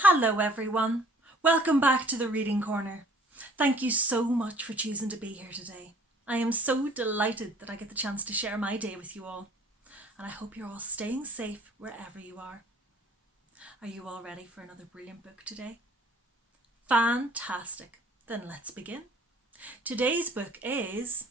Hello everyone, welcome back to the Reading Corner. Thank you so much for choosing to be here today. I am so delighted that I get the chance to share my day with you all, and I hope you're all staying safe wherever you are. Are you all ready for another brilliant book today? Fantastic, then let's begin. Today's book is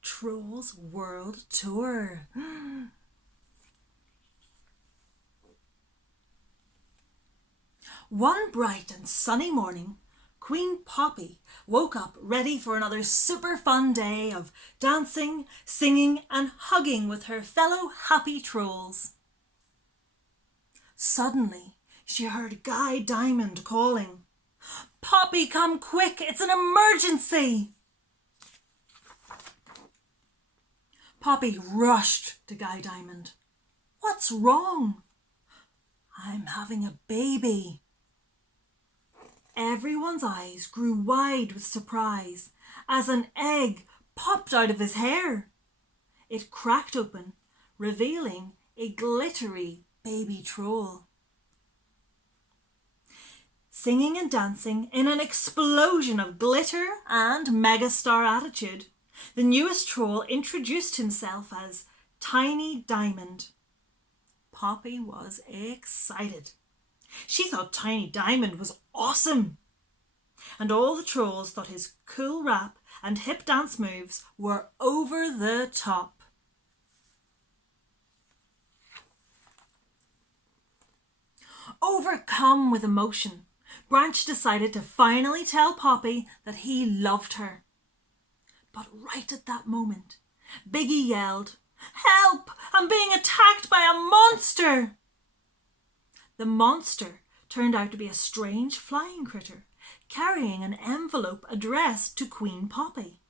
Trolls World Tour. One bright and sunny morning, Queen Poppy woke up ready for another super fun day of dancing, singing and hugging with her fellow happy trolls. Suddenly, she heard Guy Diamond calling, "Poppy, come quick, it's an emergency!" Poppy rushed to Guy Diamond. "What's wrong?" "I'm having a baby." Everyone's eyes grew wide with surprise as an egg popped out of his hair. It cracked open, revealing a glittery baby troll. Singing and dancing in an explosion of glitter and megastar attitude, the newest troll introduced himself as Tiny Diamond. Poppy was excited. She thought Tiny Diamond was awesome. And all the trolls thought his cool rap and hip dance moves were over the top. Overcome with emotion, Branch decided to finally tell Poppy that he loved her. But right at that moment, Biggie yelled, "Help! I'm being attacked by a monster!" The monster turned out to be a strange flying critter, carrying an envelope addressed to Queen Poppy.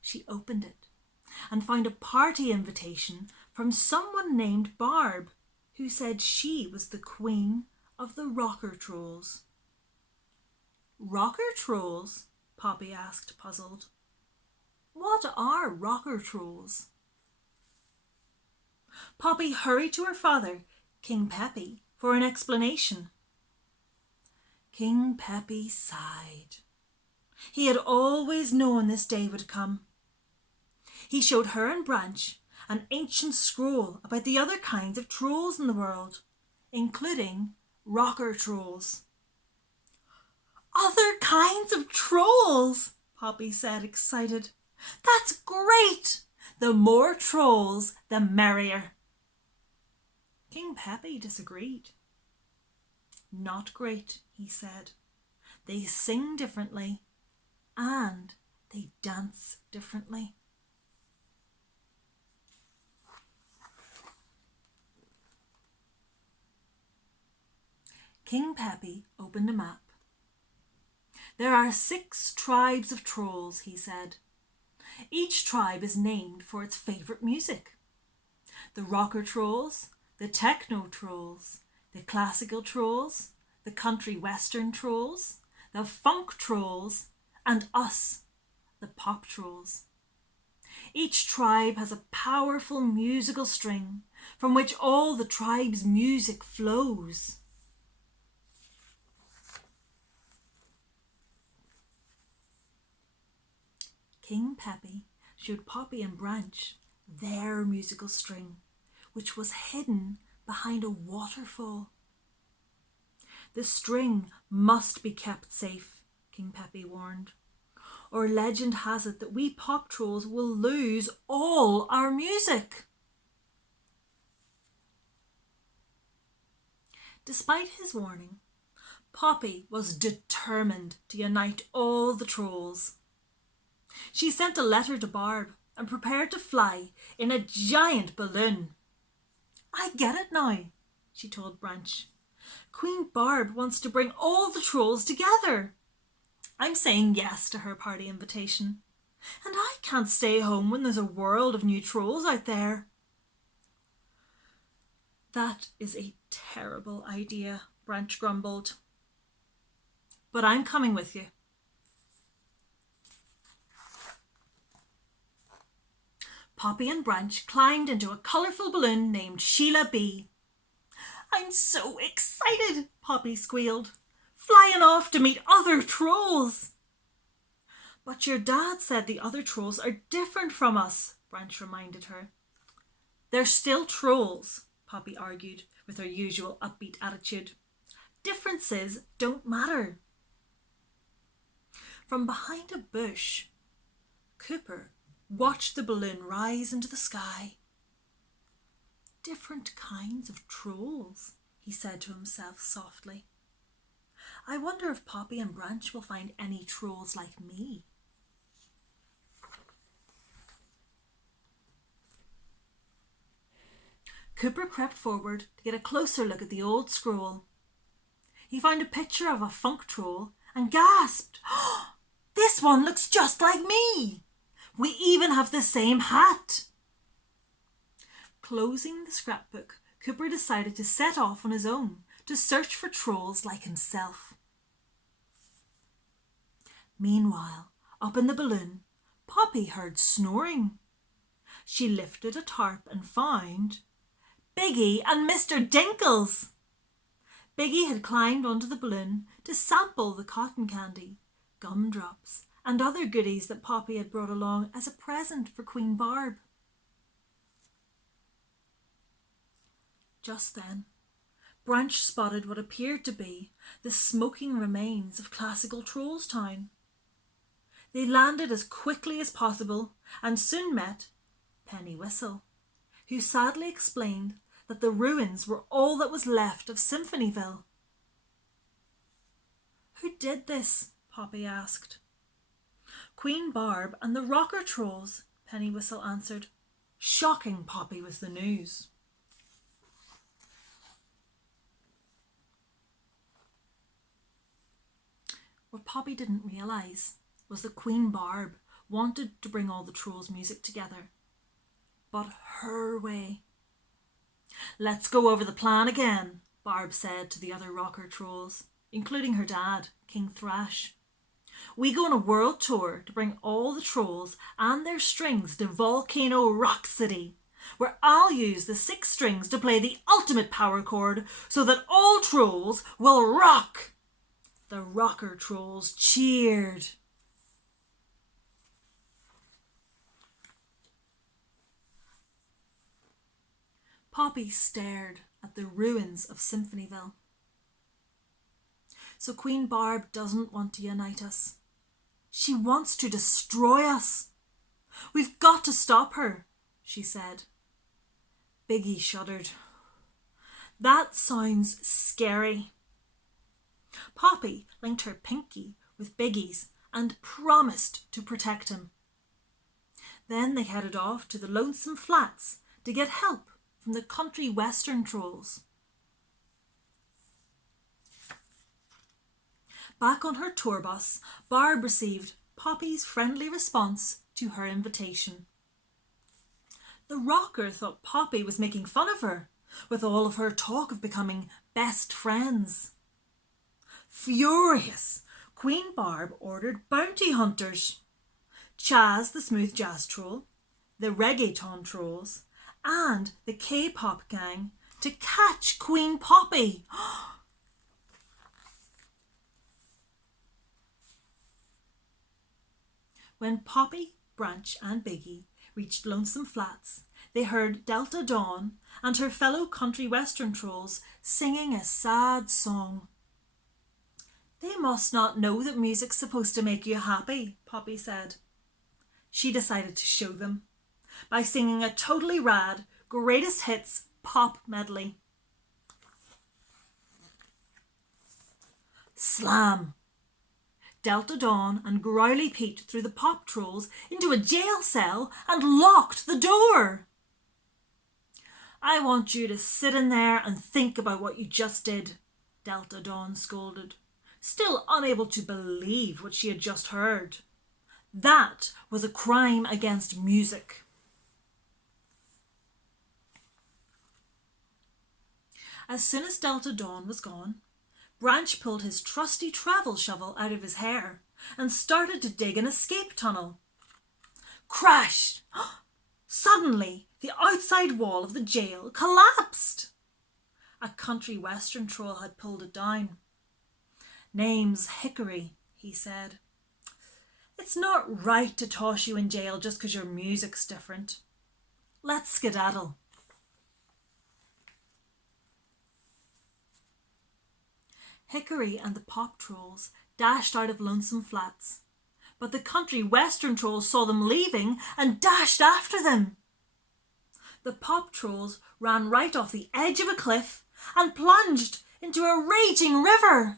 She opened it and found a party invitation from someone named Barb, who said she was the queen of the Rocker Trolls. "Rocker Trolls?" Poppy asked, puzzled. "What are Rocker Trolls?" Poppy hurried to her father, King Peppy, for an explanation. King Peppy sighed. He had always known this day would come. He showed her and Branch an ancient scroll about the other kinds of trolls in the world, including Rocker Trolls. "Other kinds of trolls!" Poppy said, excited. "That's great! The more trolls, the merrier." King Peppy disagreed. "Not great," he said. "They sing differently and they dance differently." King Peppy opened a map. "There are 6 tribes of trolls," he said. "Each tribe is named for its favourite music. The Rocker Trolls, the Techno Trolls, the Classical Trolls, the Country Western Trolls, the Funk Trolls, and us, the Pop Trolls. Each tribe has a powerful musical string from which all the tribe's music flows." King Peppy showed Poppy and Branch their musical string, which was hidden behind a waterfall. "The string must be kept safe," King Peppy warned, "or legend has it that we pop trolls will lose all our music." Despite his warning, Poppy was determined to unite all the trolls. She sent a letter to Barb and prepared to fly in a giant balloon. "I get it now," she told Branch. "Queen Barb wants to bring all the trolls together. I'm saying yes to her party invitation. And I can't stay home when there's a world of new trolls out there." "That is a terrible idea," Branch grumbled. "But I'm coming with you." Poppy and Branch climbed into a colourful balloon named Sheila B. I'm so excited, Poppy squealed. Flying off to meet other trolls. But your dad said the other trolls are different from us, Branch reminded her. They're still trolls, Poppy argued with her usual upbeat attitude. Differences don't matter. From behind a bush, Cooper watched the balloon rise into the sky. Different kinds of trolls, he said to himself softly. I wonder if Poppy and Branch will find any trolls like me. Cooper crept forward to get a closer look at the old scroll. He found a picture of a funk troll and gasped, "Oh, this one looks just like me! We even have the same hat!" Closing the scrapbook, Cooper decided to set off on his own to search for trolls like himself. Meanwhile, up in the balloon, Poppy heard snoring. She lifted a tarp and found Biggie and Mr. Dinkles. Biggie had climbed onto the balloon to sample the cotton candy, gumdrops, and other goodies that Poppy had brought along as a present for Queen Barb. Just then, Branch spotted what appeared to be the smoking remains of classical Trollstown. They landed as quickly as possible and soon met Penny Whistle, who sadly explained that the ruins were all that was left of Symphonyville. Who did this? Poppy asked. Queen Barb and the Rocker Trolls, Penny Whistle answered. Shocking, Poppy, was the news. What Poppy didn't realise was that Queen Barb wanted to bring all the trolls' music together, but her way. Let's go over the plan again, Barb said to the other rocker trolls, including her dad, King Thrash. We go on a world tour to bring all the trolls and their strings to Volcano Rock City, where I'll use the 6 strings to play the ultimate power chord so that all trolls will rock. The rocker trolls cheered. Poppy stared at the ruins of Symphonyville. So Queen Barb doesn't want to unite us. She wants to destroy us. We've got to stop her, she said. Biggie shuddered. That sounds scary. Poppy linked her pinky with Biggie's and promised to protect him. Then they headed off to the Lonesome Flats to get help from the country western trolls. Back on her tour bus, Barb received Poppy's friendly response to her invitation. The rocker thought Poppy was making fun of her, with all of her talk of becoming best friends. Furious, Queen Barb ordered bounty hunters. Chaz the smooth jazz troll, the reggaeton trolls, and the K-pop gang to catch Queen Poppy. When Poppy, Branch and Biggie reached Lonesome Flats, they heard Delta Dawn and her fellow country western trolls singing a sad song. They must not know that music's supposed to make you happy, Poppy said. She decided to show them by singing a totally rad greatest hits pop medley. Slam! Delta Dawn and Growly Pete threw the pop trolls into a jail cell and locked the door. I want you to sit in there and think about what you just did, Delta Dawn scolded, still unable to believe what she had just heard. That was a crime against music. As soon as Delta Dawn was gone, Branch pulled his trusty travel shovel out of his hair and started to dig an escape tunnel. Crash! Suddenly, the outside wall of the jail collapsed. A country western troll had pulled it down. "Name's Hickory," he said. "It's not right to toss you in jail just 'cause your music's different. Let's skedaddle." Hickory and the pop trolls dashed out of Lonesome Flats, but the country western trolls saw them leaving and dashed after them. The pop trolls ran right off the edge of a cliff and plunged into a raging river.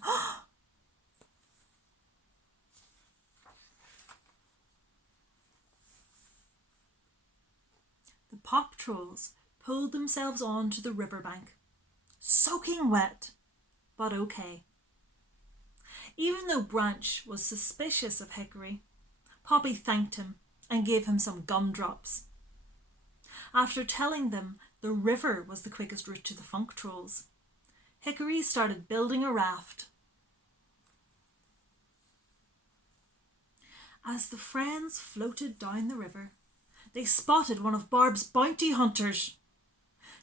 The pop trolls pulled themselves onto the riverbank, soaking wet, but okay. Even though Branch was suspicious of Hickory, Poppy thanked him and gave him some gumdrops. After telling them the river was the quickest route to the funk trolls, Hickory started building a raft. As the friends floated down the river, they spotted one of Barb's bounty hunters.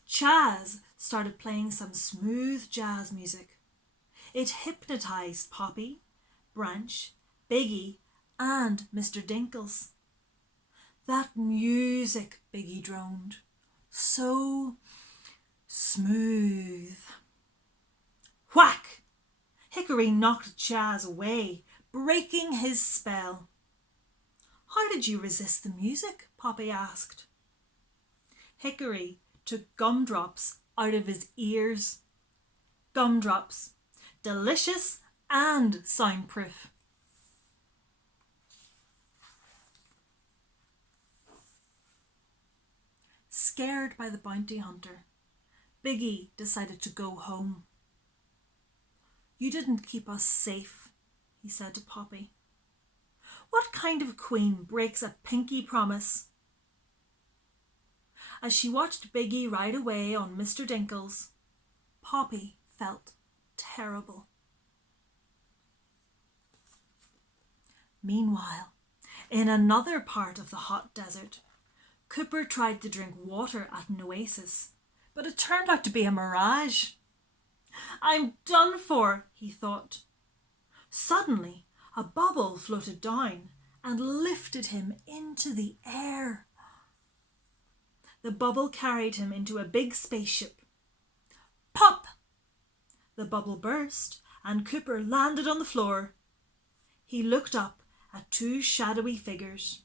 Chaz started playing some smooth jazz music. It hypnotized Poppy, Branch, Biggie, and Mr. Dinkles. "That music," Biggie droned. "So smooth." Whack! Hickory knocked Chaz away, breaking his spell. "How did you resist the music?" Poppy asked. Hickory took gumdrops out of his ears. Gumdrops, delicious and soundproof. Scared by the bounty hunter, Biggie decided to go home. "You didn't keep us safe," he said to Poppy. "What kind of a queen breaks a pinky promise?" As she watched Biggie ride away on Mr. Dinkles, Poppy felt terrible. Meanwhile, in another part of the hot desert, Cooper tried to drink water at an oasis, but it turned out to be a mirage. "I'm done for," he thought. Suddenly, a bubble floated down and lifted him into the air. The bubble carried him into a big spaceship. Pop! The bubble burst and Cooper landed on the floor. He looked up at two shadowy figures.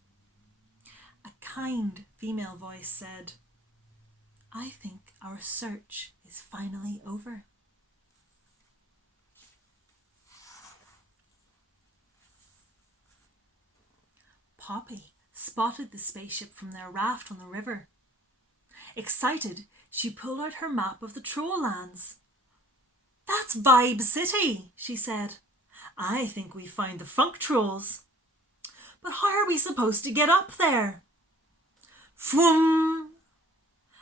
A kind female voice said, "I think our search is finally over." Poppy spotted the spaceship from their raft on the river. Excited, she pulled out her map of the Troll Lands. "That's Vibe City," she said. "I think we found the funk trolls. But how are we supposed to get up there?" Fwoom!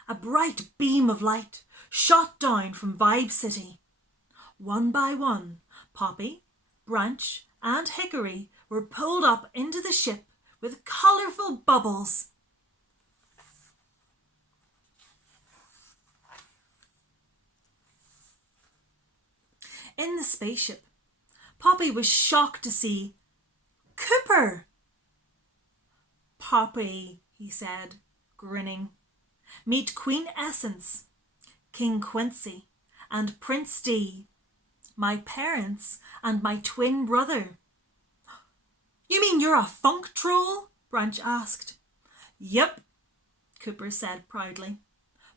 A bright beam of light shot down from Vibe City. One by one, Poppy, Branch, and Hickory were pulled up into the ship with colourful bubbles. In the spaceship, Poppy was shocked to see Cooper. "Poppy," he said, grinning, "meet Queen Essence, King Quincy, and Prince D, my parents and my twin brother." "You mean you're a funk troll?" Branch asked. "Yep," Cooper said proudly.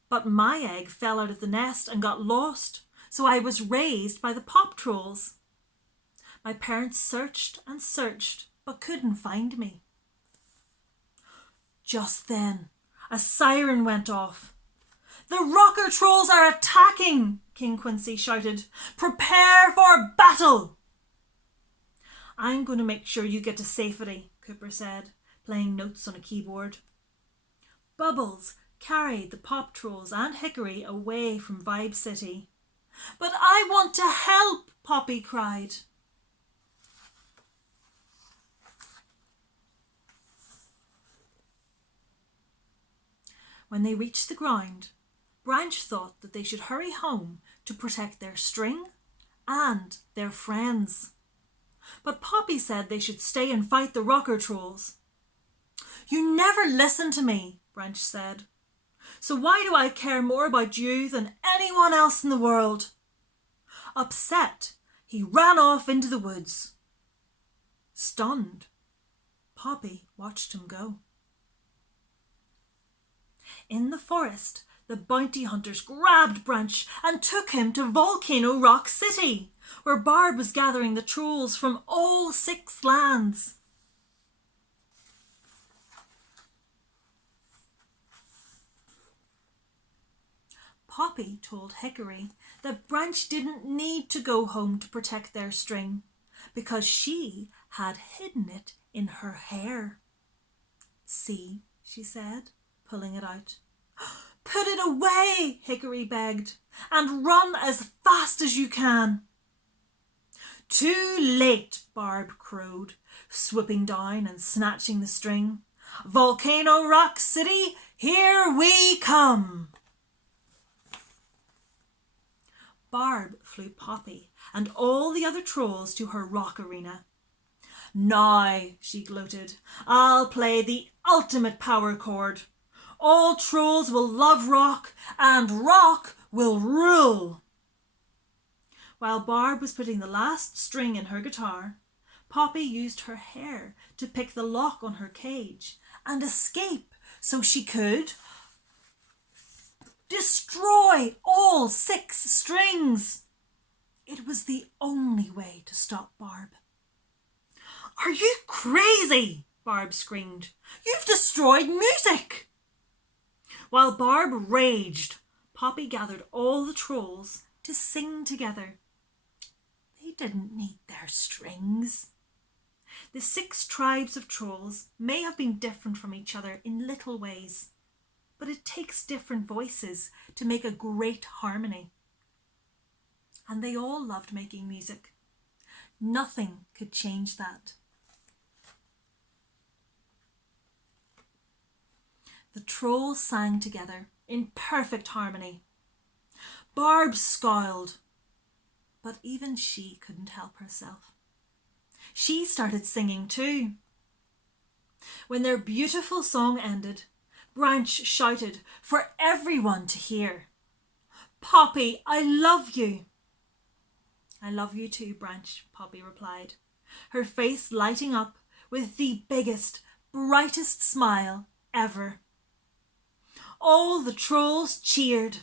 "But my egg fell out of the nest and got lost, so I was raised by the pop trolls. My parents searched and searched, but couldn't find me." Just then, a siren went off. "The rocker trolls are attacking!" King Quincy shouted. "Prepare for battle!" "I'm going to make sure you get to safety," Cooper said, playing notes on a keyboard. Bubbles carried the pop trolls and Hickory away from Vibe City. "But I want to help!" Poppy cried. When they reached the ground, Branch thought that they should hurry home to protect their string and their friends. But Poppy said they should stay and fight the rocker trolls. You never listen to me, Branch said. So why do I care more about you than anyone else in the world? Upset, he ran off into the woods. Stunned, Poppy watched him go. In the forest, the bounty hunters grabbed Branch and took him to Volcano Rock City, where Barb was gathering the trolls from all 6 lands. Poppy told Hickory that Branch didn't need to go home to protect their string, because she had hidden it in her hair. See, she said, pulling it out. Put it away, Hickory begged, and run as fast as you can. Too late, Barb crowed, swooping down and snatching the string. Volcano Rock City, here we come. Barb flew Poppy and all the other trolls to her rock arena. Now, she gloated, I'll play the ultimate power chord. All trolls will love rock, and rock will rule. While Barb was putting the last string in her guitar, Poppy used her hair to pick the lock on her cage and escape so she could destroy all 6 strings. It was the only way to stop Barb. Are you crazy? Barb screamed. You've destroyed music. While Barb raged, Poppy gathered all the trolls to sing together. They didn't need their strings. The 6 tribes of trolls may have been different from each other in little ways, but it takes different voices to make a great harmony. And they all loved making music. Nothing could change that. The trolls sang together in perfect harmony. Barb scowled, but even she couldn't help herself. She started singing too. When their beautiful song ended, Branch shouted for everyone to hear. Poppy, I love you. I love you too, Branch, Poppy replied, her face lighting up with the biggest, brightest smile ever. All the trolls cheered.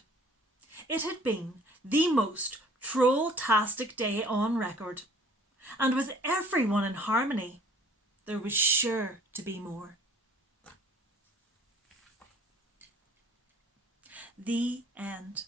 It had been the most troll-tastic day on record, and with everyone in harmony, there was sure to be more. The end.